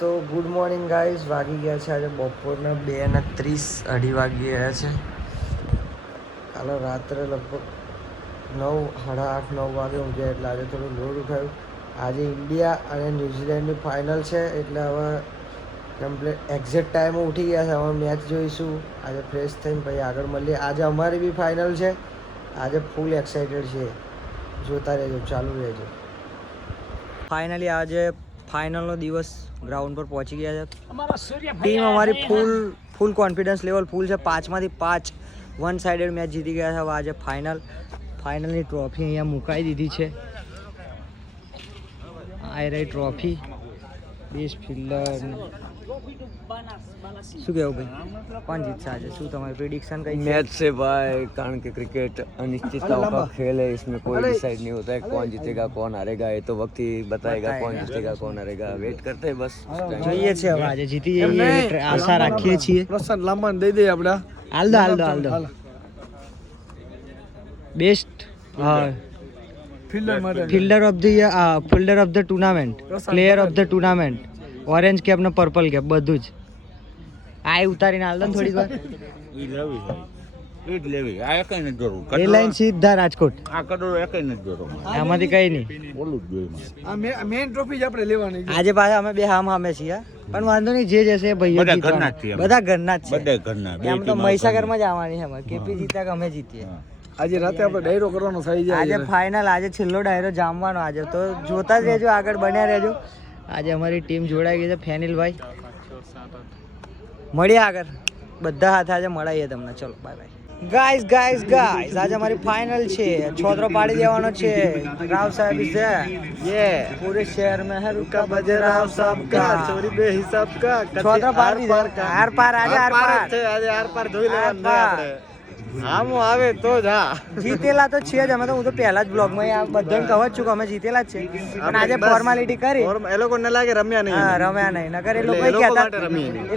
તો good morning guys, વાગી ગયા છે આજે બપોરના 2:30, 2:30 વાગી ગયા છે. કાલે રાત્રે લગભગ 9, 8:30, 9 વાગે ઊંઘ્યા એટલે આજે થોડું લોડ ઉઠાયું. આજે ઇન્ડિયા અને ન્યૂઝીલેન્ડની ફાઇનલ છે એટલે હવે કમ્પ્લીટ એક્ઝેક્ટ ટાઈમે ઉઠી ગયા છે. હવે મેચ જોઈશું આજે ફ્રેશ થઈને પછી આગળ મળીએ. આજે અમારી બી ફાઇનલ છે. આજે ફૂલ એક્સાઇટેડ છે, જોતા રહેજો, ચાલુ રહેજો. ફાઇનલી આજે ફાઇનલનો દિવસ ગ્રાઉન્ડ પર પહોંચી ગયા છે. ટીમ અમારી ફૂલ કોન્ફિડન્સ લેવલ ફૂલ છે. 5માંથી 5 વન સાઇડેડ મેચ જીતી ગયા છે. હવે આજે ફાઇનલની ટ્રોફી અહીંયા મુકાઈ દીધી છે. આ રહી ટ્રોફી. બેસ્ટ ફિલ્ડર શું કહેવું ભાઈ, કોણ જીતશે આજે? શું તમારી પ્રિડિક્શન કઈ मैच से भाई, कारण के क्रिकेट अनिश्चितताओं का खेल है, इसमें कोई डिसाइड नहीं होता है कौन जीतेगा कौन हारेगा. ये तो वक्त ही बताएगा कौन जीतेगा कौन हारेगा. वेट करते हैं बस. જોઈએ છે હવે આજે જીતી જઈએ આશા રાખીએ છીએ. પ્રસન્ન લાંબાને દઈ દઈએ આપણે. હાલ દો best fielder of the tournament, player of the tournament, orange cap ને પર્પલ કેપ બધું જ આ ઉતારીને હાલ દો થોડીક વાર. એ લાઈન સીધા રાજકોટ. આમાંથી કઈ નહીં. મેઇન ટ્રોફી જ આપણે લેવાની છે. આજે પાછા અમે બે હામે છીએ, પણ વાંધો નહીં, જે જશે ભાઈઓ બધા ઘરના જ છે. એમ તો મહીસાગરમાં જ આવવાની છે. કેપી જીત્યા કે અમે જીતીએ. આજે રાતે આપણે ડાયરો કરવાનો થઈ જાય. આજે ફાઇનલ, આજે છેલ્લો ડાયરો જામવાનો. આજે તો જોતા જ રહેજો, આગળ બન્યા રહેજો. આજે અમારી ટીમ જોડાઈ ગઈ છે. ફેનિલભાઈ, મળીએ આગળ બધા હાથે. આજે મળાઈએ તમને. ચલો બાય બાય. ગાઈઝ આજે અમારી ફાઇનલ છે. છોતરો પાડી દેવાનો છે. રાવ સાહેબ છે ये पूरे शहर में है रुका बजे राव साहब का चोरी बे हिसाब का છોતરો પાડી દે. આર પાર આજે આર પાર ધોઈ લેવાનું આપણે. આમ આવે તો જ. હા, જીતેલા તો છે જ અમે. તો હું તો પહેલા જ બ્લોગમાં આ બધાને કહું છું કે અમે જીતેલા જ છે, પણ આજે ફોર્માલિટી કરી. એ લોકો ને લાગે રમ્યા નહીં. હા, રમ્યા નહીં. નકર એ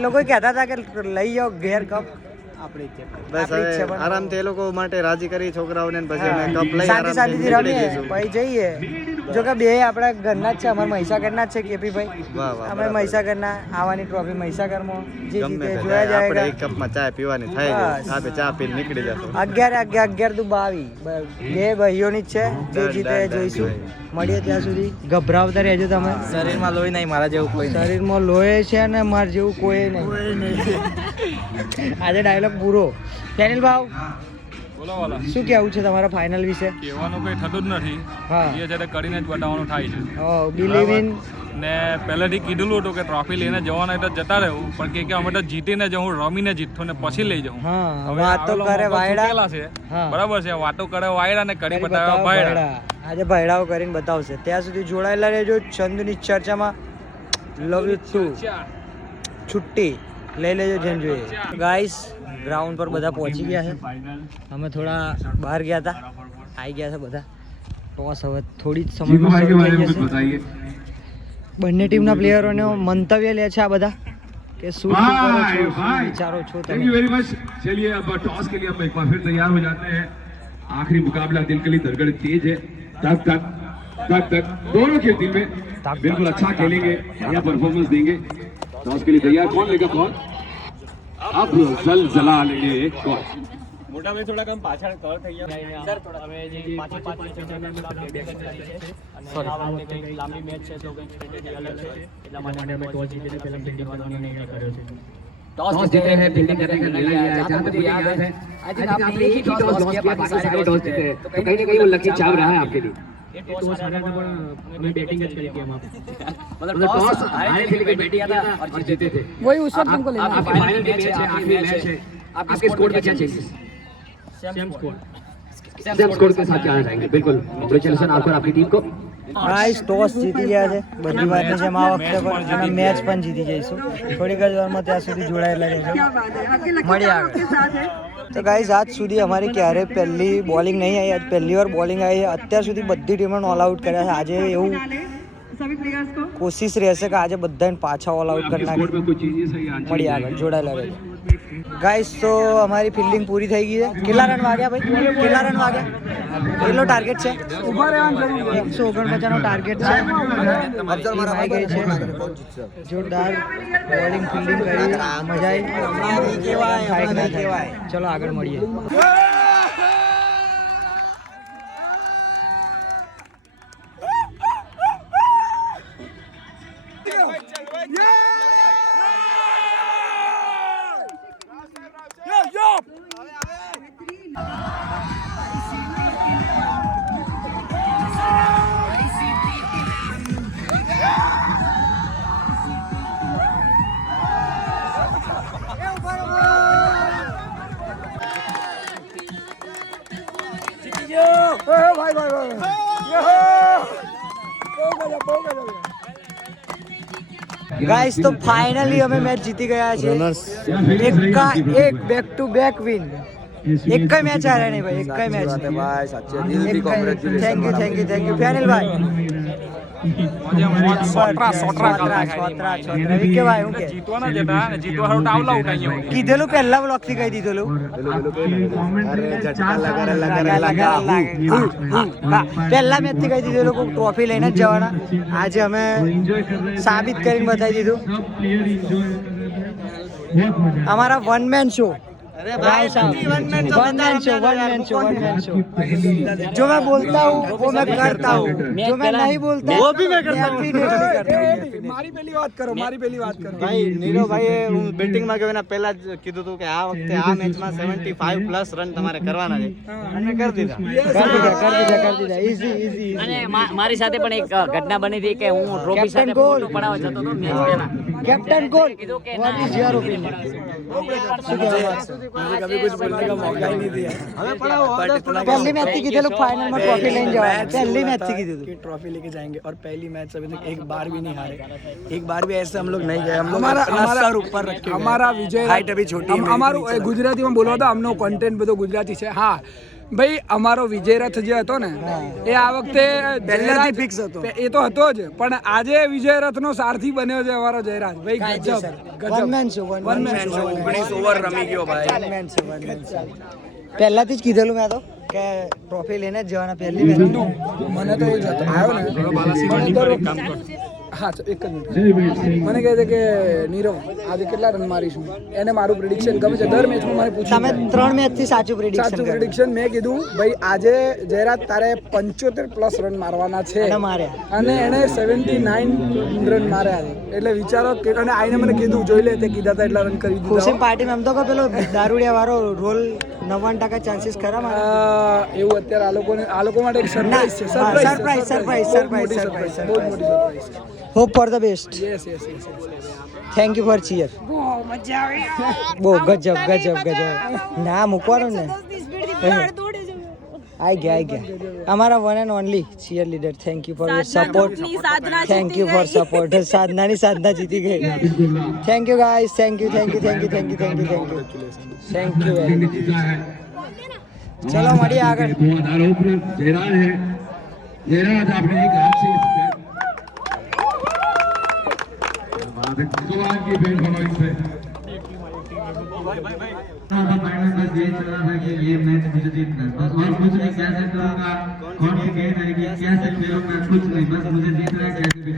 લોકો કહેતા હતા કે લઈ જાઓ ઘેર કપ. બસ આરામથી એ લોકો માટે રાજી કરી છોકરાઓને, પછી અમે કપ લઈ શાંતિથી રમીએ પછી જઈએ. જો કે બે આપણા ઘરના જ છે, અમારા મહીસાગરના જ છે. કેપી ભાઈ, અમે મહીસાગરના. આવવાની ટ્રોફી મહીસાગરમાં. જે જીતે જોયા જાય. એક કપમાં ચા પીવાની થાય, આપે ચા પીને નીકળી જતો. 11 તું 22 બે ભાઈઓની જ છે. જે જીતે જોઈશું. મળીએ ત્યાં સુધી. ગભરાવતા રહેજો તમે. શરીરમાં લોહી નહીં, મારા જેવું કોઈ શરીરમાં લોહી છે ને મારા જેવું કોઈ નહીં. આજે ડાયલોગ પૂરો. ફેનિલ ભાવ, શું કેવું છે તમારા ફાઇનલ વિશે? કહેવાનું કંઈ થતું જ નથી. હા, જે છે તે કરીને જ બતાવવાનું થાય છે. Believe in. ને પહેલેથી કીધેલું હતું કે ટ્રોફી લઈને જવાના એટલે જતા રહેવું, પણ કે અમે તો જીતીને જવું, રમીને જીતતો ને પછી લઈ જવું. હા, વાતો કરે વાયડા છે. હા, બરાબર છે. વાતો કરે વાયડા ને કરી બતાવ્યા ભાયડા. આજે ભાયડાઓ કરીને બતાવશે. ત્યાં સુધી જોડાયેલા રહેજો ચંદુની ચર્ચામાં. Love you too. છુટ્ટી લઈ લેજો જેમ જોઈએ. ગાઈસ, ગ્રાઉન્ડ પર બધા પહોંચી ગયા છે. અમે થોડા બહાર ગયા હતા, આવી ગયા છે બધા. ટોસ હવે થોડી જ સમયમાં શરૂ થઈ જશે. બંને ટીમના પ્લેયરોને મંતવ્ય લે છે આ બધા કે શું કરો છો, શું વિચારો છો તમે. Thank you very much. चलिए अब टॉस के लिए हम एक बार फिर तैयार हो जाते हैं. आखिरी मुकाबला दिल के लिए धड़कन तेज है. तक दोनों के दिल में बिल्कुल अच्छा खेलेंगे, बढ़िया परफॉर्मेंस देंगे. टॉस के लिए तैयार. कौन लेगा कौन? अब जलजला लेंगे कौन? મોટા ભાઈ થોડા કામ પાછળ કવર થઈ ગયા સર. થોડા હવે જે પાછી લાંબી મેચ છે તો કંઈક સ્ટ્રેટેજી અલગ છે. એટલા માટે અમે ટોસ જીતીને પહેલા ફિલ્ડિંગ કરવાનો નિર્ણય કર્યો છે. टॉस जीते हैं, फील्डिंग करने का निर्णय लिया है. जहां तक मुझे याद है, आई थिंक आपने एक ही टॉस लॉस किया, बाकी सारे टॉस जीते हैं. तो कहीं ना कहीं वो लकी चाव रहा है आपके लिए. એ ટોસ હાર્યા પણ અમે બેટિંગ જ કરી કે એમાં मतलब टॉस हारे थे लेकिन बैटिंग किया था और जीते थे. वही उस वक्त तुमको लेना आपकी फाइनल मैच है, आखिरी मैच है. आप इसके स्कोर पे क्या चाहिए? Same score. सेम स्कोर के साथ जाना चाहेंगे. बिल्कुल कांग्रेचुलेशन आपको और आपकी टीम को. ગાઈસ, ટોસ જીતી ગયા છે. બધી વાતની જેમ આ વખતે પણ અને મેચ પણ જીતી જઈશું. થોડીક જ વારમાં ત્યાં સુધી જોડાયેલા રહેજો. મળીએ આગળ. તો ગાઈસ, આજ સુધી અમારી ક્યારે પહેલી બોલિંગ નહીં આવી. આજ પહેલી વાર બોલિંગ આવી છે. અત્યાર સુધી બધી ટીમો ઓલ આઉટ કર્યા છે. આજે એવું सभी प्लेयर्स को કોશિશ રહેશે કે આજે બધાને પાછા ઓલ આઉટ કરી स्पोर्ट में નાખે. कुछ चेंजेस है यहाँ મળી આગળ જોડાયેલા રહેજો. ગાઈસ તો અમારી ફિલ્ડિંગ પૂરી થઈ ગઈ છે. કેટલા રન વાગ્યા ભાઈ? કેટલા રન વાગ્યા? કેટલો ટાર્ગેટ છે? 149 નો ટાર્ગેટ છે. ટીમ આવી ગઈ છે. જોરદાર બોલિંગ ફિલ્ડિંગ કરી, મજા આવી. ફાઇટ ના થાય. ચલો આગળ મળીએ. ગાઈસ તો ફાઇનલી અમે મેચ જીતી ગયા છે. એકા એક બેક ટુ બેક વિન. એક કઈ મેચ હાર્યા નહીં ભાઈ, એક કઈ મેચ. થેન્ક યુ ફેનિલભાઈ. જીતવાના જતા ને જીતવા હારું ટાવલા ઉઠાઈ કીધેલું પહેલા બ્લોક થી કહી દીધેલું. પહેલા મેચ થી કહી દીધેલું કે ટ્રોફી લઈને જ જવાના. આજે અમે સાબિત કરીને બતાવી દીધું. અમારા one man show. One man show. जो मैं बोलता हूँ वो मैं करता हूँ, जो मैं नहीं बोलता वो भी मैं करता हूँ. મારી પહેલી વાત કરો ભાઈ. નીરવ ભાઈએ હું બેટિંગમાં ગયો એના પહેલા જ કીધું હતું કે આ વખતે આ મેચમાં 75 પ્લસ રન તમારે કરવાના છે અને કરી દીધા. ઈઝી. અને મારી સાથે પણ એક ઘટના બની હતી કે હું ટ્રોફી સાથે ફોટો પડાવવા જતો હતો મેચ પહેલા. कैप्टन गोल કીધું કે व्हाट इज योर ओपिनियन? पहली मैच थी कીધેલું फाइनल में ट्रॉफी लेने जाओ. पहली मैच थी कીધું कि ट्रॉफी लेके जाएंगे और पहली मैच अभी तक एक बार भी नहीं हारे. एक बार भी ऐसे हम लोग नहीं गए. हम लोग अपना सर ऊपर रखे. हमारा विजय हाइट अभी छोटी है. અમારું ગુજરાતીમાં બોલવા તો આમનો કોન્ટેન્ટ બધો ગુજરાતી છે. હા ભાઈ, અમારો વિજય રથ જે હતો ને એ આ વખતે પહેલાથી ફિક્સ હતો. એ તો હતો જ, પણ આજે વિજય રથનો સારથી બન્યો છે અમારો જયરાજ ભાઈ. ગજબ. One man show. 19 ઓવર રમી ગયો ભાઈ. પહેલાથી જ કીધેલું મેં તો કે ટ્રોફી લઈને જ જવાના પહેલી મેચ. મને તો એ જ હતો. આવ્યો ને હા એક જ મિનિટ. મને કહે છે કે નીરવ આજે કેટલા રન મારીશું, એને મારું પ્રિડિક્શન ગમે છે. દર મેચમાં મને પૂછ્યું તમે 3 મેચ થી સાચું સાચું પ્રિડિક્શન મેં કીધું ભાઈ આજે જયરાજ તારે 75 પ્લસ રન મારવાના છે અને માર્યા. અને એને 79 રન માર્યા છે. એટલે વિચારો કે અને આઈને મને કીધું જોઈ લે તે કીધા હતા એટલા રન કરી ખુશી દીધા. પાર્ટીમાં એમ તો કહો પેલો દારૂડિયા વાળો રોલ 90% ચાન્સીસ ખરા મારા. એવું અત્યારે આ લોકો માટે એક સરપ્રાઈઝ છે. સરપ્રાઈઝ. બહુ મોટી surprise. Hope for the best. Yes. Thank you for cheer. બહુ ગજબ. ના મૂકવાનું ને. આઈ ગયા અમારા one and only cheerleader. Thank you for your support. Thank you for support. Sadhana જીતી ગઈ. Thank you guys. Thank you जीता है. ચલો મળીએ આગળ. धुआंधार ओपनर जयराज है. जयराज आपने एक हाथ से सवाल की बेल फॉलोइंग पे फाइनल बस ये चल रहा है कि ये मैच मुझे जीतना है बस. और कुछ नहीं कैसे करूंगा, कौन सी गेम है कि कैसे खेलूंगा, कुछ नहीं, बस मुझे जीतना है कैसे भी.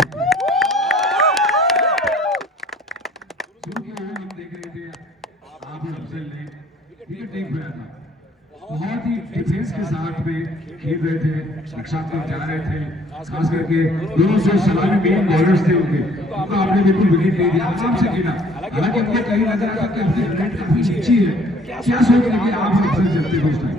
हम देख रहे थे आप अफसल ने टीम पे था बहुत ही डिफेंस के साथ में खेल रहे थे. रक्षात्मक जा रहे थे. खास करके दोनों से सलामी मेन बॉलर्स थे उनके. उनका आपने बिल्कुल विकेट नहीं दिया, आराम से खेला. हालांकि मुझे कहीं नजर आता कि अपनी विकेट काफी अच्छी है. क्या सोच रहे कि आप अफसल चलते हो उस टाइम?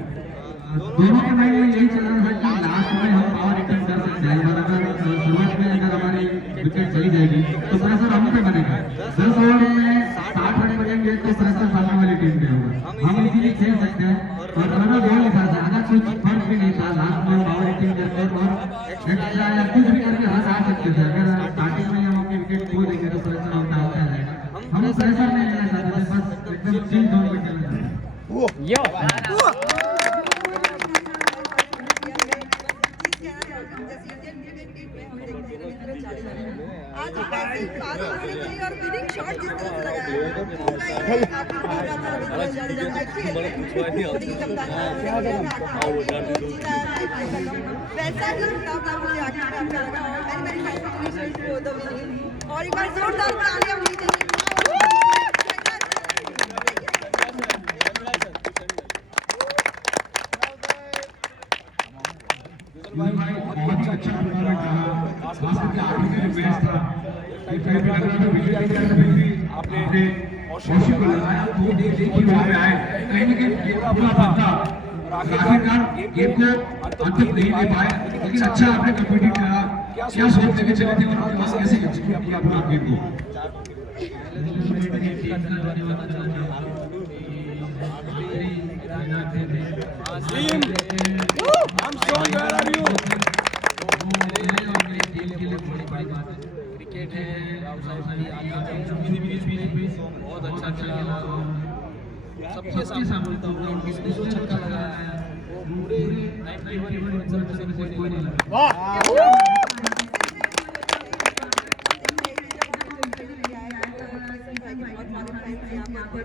दोनों के माइंड में यही चल रहा था कि लास्ट में हम पावर रिटर्न कर सकते हैं. अगर शुरुआत में अगर हमारी विकेट चली जाएगी तो प्रेशर हम पे बनेगा. 10 ओवर में 60 रन बनेंगे तो प्रेशर सामने वाली टीम पे होगा. हम इजीली खेल सकते हैं और दोनों गोल निकाल सकते हैं. अगर कुछ फर्क भी नहीं था लास्ट में पावर रिटर्न करके और या कुछ भी करके हरा सकते थे. अगर स्टार्टिंग में हम अपनी विकेट खो देंगे तो प्रेशर होता जाएगा. हम प्रेशर नहीं लेना चाहते थे, बस एकदम चिल जोन में खेलना चाहते थे. करी और विनिंग शॉट जिस तरह से लगाया वैसा ही मुकाबला मुझे आखिर में अच्छा लगा और very very congratulations for the winning और एक बार जोरदार तालियां होनी चाहिए। बहुत अच्छा टूर्नामेंट रहा, खास करके आखिरी में जो मैच था, ये फिर भी लग रहा था विजय की तरफ भी आपने कौशिक को लगाया, वो देखिए वहाँ पे आए, कहीं न कहीं ये पूरा बनता, आखिरकार गेम को अंत तक नहीं दे पाए, लेकिन अच्छा आपने कम्पीटिंग करा, क्या सोच लेके चले थे और कैसे एग्जीक्यूट किया पूरा गेम को? I'm strong, where are you? Cricket है बहुत अच्छा चला, सबके सामने किसने जो छक्का लगाया वो पूरे 91% कोई नहीं लगा।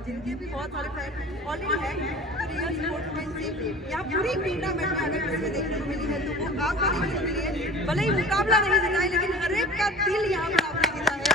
जिनके भी बहुत सारे फैन ऑलरेडी हैं तो रियल स्पोर्ट्समैनशिप यहाँ पूरी टूर्नामेंट में अगर किसी देखने को मिली है तो वो आपको देखने को मिली है। भले ही मुकाबला नहीं जीता है लेकिन हर एक का दिल यहाँ पर आपने जीता है।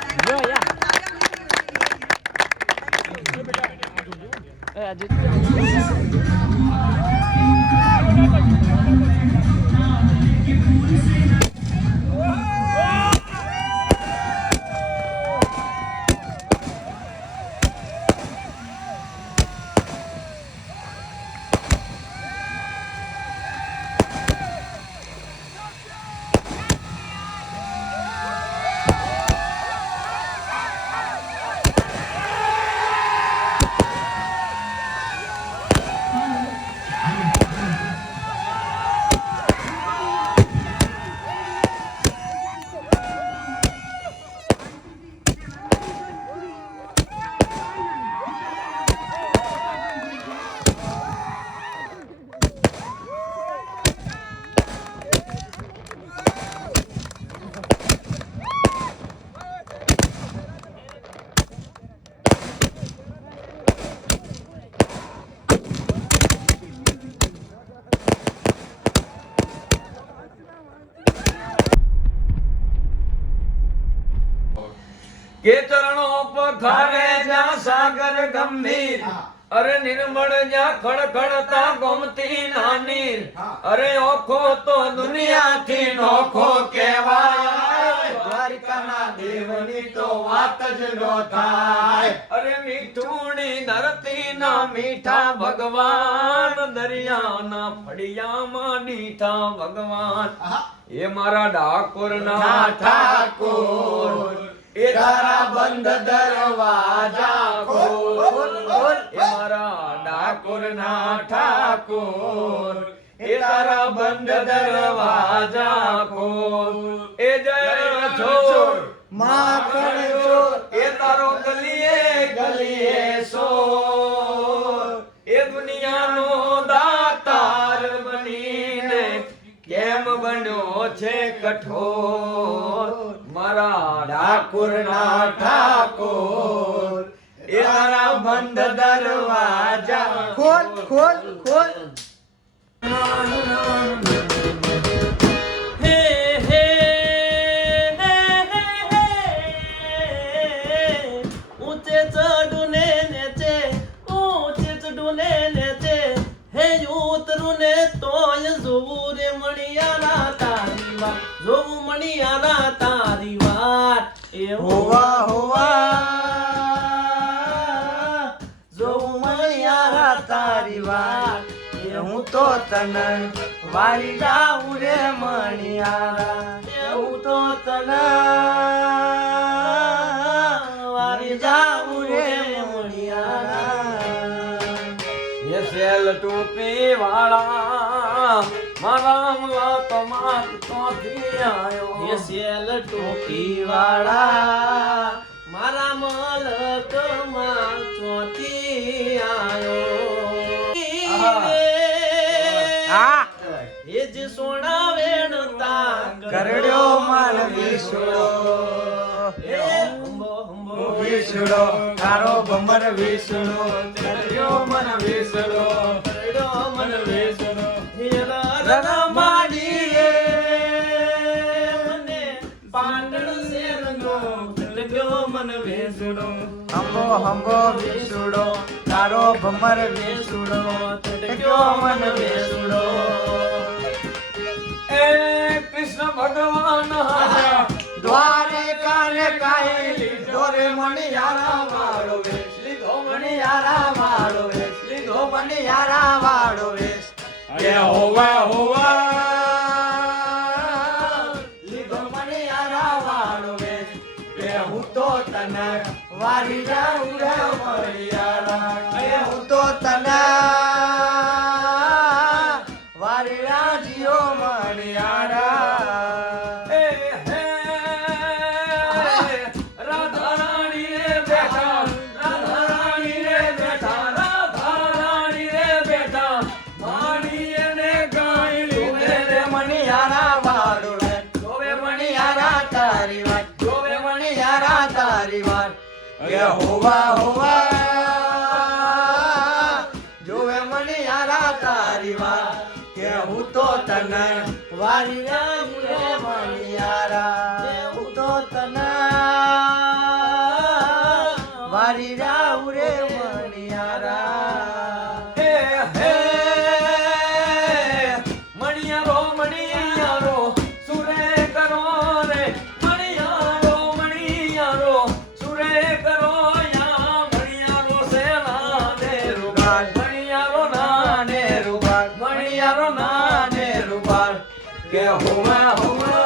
के चरणों पखारे जा सागर गंभीर, अरे निर्मल जा खड़खड़ता गोमती नानीर, अरे ओखो तो दुनिया थी नोखो केवाय, द्वारिकाना देवनी तो वात ज नो थाय, अरे मीठूणी धरती ना मीठा भगवान, दरिया ना फड़िया मा मीठा भगवान, ये मारा ठाकुर ना ठाकुर, ए तारा बंद दरवाजा खोल, ए मारा ठाकुर ना ठाकुर, ए तारा बंद दरवाजा खोल, ए जय छोड़ माखन चोर, ए तारो गलिए गलिए सोर, ए दुनिया नो दातार बनीने केम बन्यो छे कठोर, मारा ठाकुर ना ठाकुर, ए तारा बंद दरवाजा खोल खोल खोल। हे हे ऊंचे चढून येण्याचे, ऊंचे चढून येण्याचे, हे उतरून तोय जोऊ रे मणियाला तारी वाट, जोऊ मणियाला तारी वाट, ए होवा होवा जोऊ मणियाला तारी वाट, ए हूँ तो तन वारी जाऊं रे मणियाला, ए हूँ तो तन वारी जाऊं रे मणियाला। ये सेल टोपी वाला मारा मला तो मात तो थी आयो, ये सेल टोपी वाला मारा मलक मां चोटी आयो, ये जी सोना वेणता करड्यो मान विसो, ए हंबो हंबो વીસડો તારો ભમર વીસડો ચડ્યો મન વીસડો ચડ્યો મન વીસડો રણમાડી રે મને પાંડળ શેરનો ચડ્યો મન વીસડો હંબો હંબો વીસડો તારો ભમર વીસડો ચડ્યો મન વીસડો એ કૃષ્ણ ભગવાન દ્વારે કાને કાઈ લીધો રે મણિયારા વાળો વેશ લીધો મણિયારા વાળો વેશ લીધો મણિયારા વાળો વેશ કે હોવા હોવા લીધો મણિયારા વાળો વેશ કે હું તો તને વારી જાઉં રે મણિયારા કે હું તો તને વારી રાજીઓ મણિયારા હોવા હોવા જોવે મણિયારા તારી વાત કે હું તો તને વારી રામ રે મણિયારા કે હું તો તને વારી રામ રે મણિયારા હે હે મણિયારો મણિયારો સુરે કરો રે મણિયારો મણિયારો સુરે કરો કે હોવા હોવા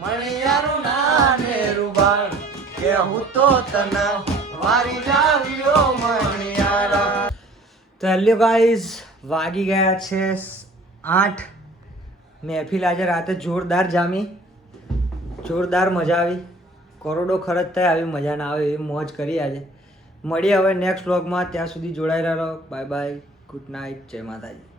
મણિયારો નાને રૂબાળ કે હું તો તને વારી જાવ્યો મણિયારા. તો હેલો ગાઈઝ, વાગી ગયા છે 8. મહેફિલ આજે રાતે જોરદાર જામી, જોરદાર મજા આવી. કરોડો ખર્ચ થાય આવી મજા ના આવે એવી મોજ કરી આજે. મળીએ હવે નેક્સ્ટ વ્લોગમાં, ત્યાં સુધી જોડાયેલા રહો. બાય બાય, ગુડ નાઇટ, જય માતાજી.